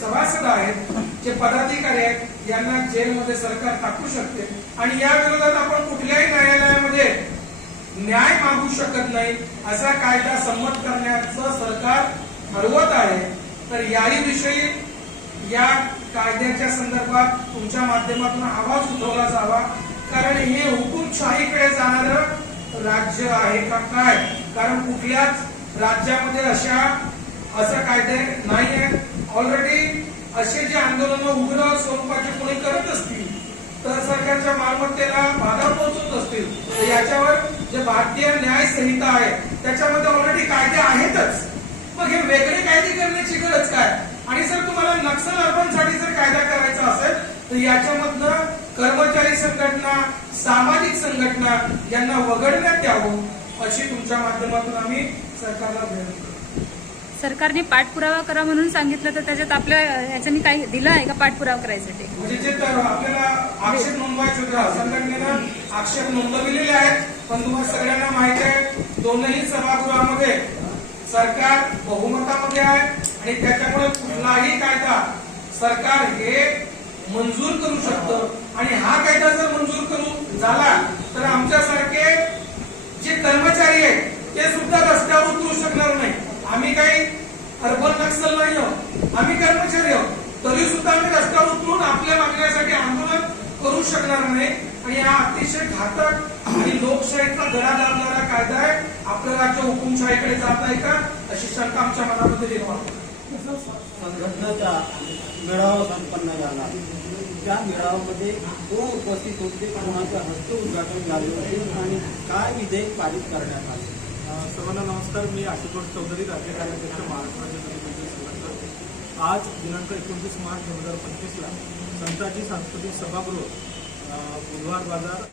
सभासद आहेत, जे पदाधिकारी आहेत, यांना जेलमध्ये सरकार टाकू शकते आणि या विरोधात आपण कुठल्याही न्यायालयामध्ये न्याय मागू शकत नाही असा कायदा संमत करण्याचं सरकार ठरवत आहे। तर याही विषयी या कायद्याच्या संदर्भात तुमच्या माध्यमातून आवाज उठवला जावा, कारण हे हुकुमशाहीकडे जाणारं राज्य आहे का काय? कारण कुठल्याच राज्यामध्ये असं कायदे नाही आहेत। ऑलरेडी असे जे आंदोलन उग्र स्वरूपाचे कोणी करत असतील तर सरकारच्या मालमत्तेला बाधा पोहोचवत असतील तर याच्यावर जे भारतीय न्याय संहिता आहे त्याच्यामध्ये ऑलरेडी कायदे आहेतच। मग हे वेगळे कायदे करण्याची गरज काय? आणि जर तुम्हाला नक्सल अर्बनसाठी जर कायदा करायचा असेल तर याच्यामधनं कर्मचारी संघटना, सामाजिक संघटना यांना वगळण्यात यावं अशी तुमच्या माध्यमातून आम्ही सरकारला विनंती करतो। सरकारने पाठपुरावा करा म्हणून सांगितलं तर त्याच्यात आपल्या ह्याच्यानी काही दिलं आहे का पाठपुरावा करायसाठी? म्हणजे जे आपल्याला आक्षेप नोंदवायचे होते संघटनेनं आक्षेप नोंदविलेले आहेत, पण तुम्हाला सगळ्यांना माहिती आहे दोनही सभागृहामध्ये सरकार बहुमतामध्ये आहे आणि त्याच्यामुळे कुठलाही कायदा सरकार हे मंजूर करू शकतं आणि हा कायदा जर मंजूर करू झाला तर आमच्यासारखे जे कर्मचारी आहेत ते सुद्धा रस्त्यावर उतरू शकणार नाही। आम्ही काही अर्बन नक्सल नाही आहोत, आम्ही कर्मचारी आहोत, तरी सुद्धा आम्ही रस्त्यावर उतरून आपल्या मागण्यासाठी आंदोलन करू शकणार नाही आणि हा अतिशय घातक आणि लोकशाहीचा धडा लावणारा कायदा आहे। आपलं राज्य हुकुमशाहीकडे जात आहे का अशी शंका आमच्या मनामध्ये निर्माण होते। संघटनेचा मेळावा संपन्न झाला, त्या मेळाव्यामध्ये कोण उपस्थित होते, कोणाच्या हस्ते उद्घाटन झाले होते आणि काय विधेयक पारित करण्यात आले? सर्वांना नमस्कार। मी आशुतोष चौधरी, राज्य कार्याध्यक्ष, महाराष्ट्र राज्य दलित संघटना। आज दिनांक 29 मार्च 2025 ला संताजी सांस्कृतिक सभागृह बुधवार बाजार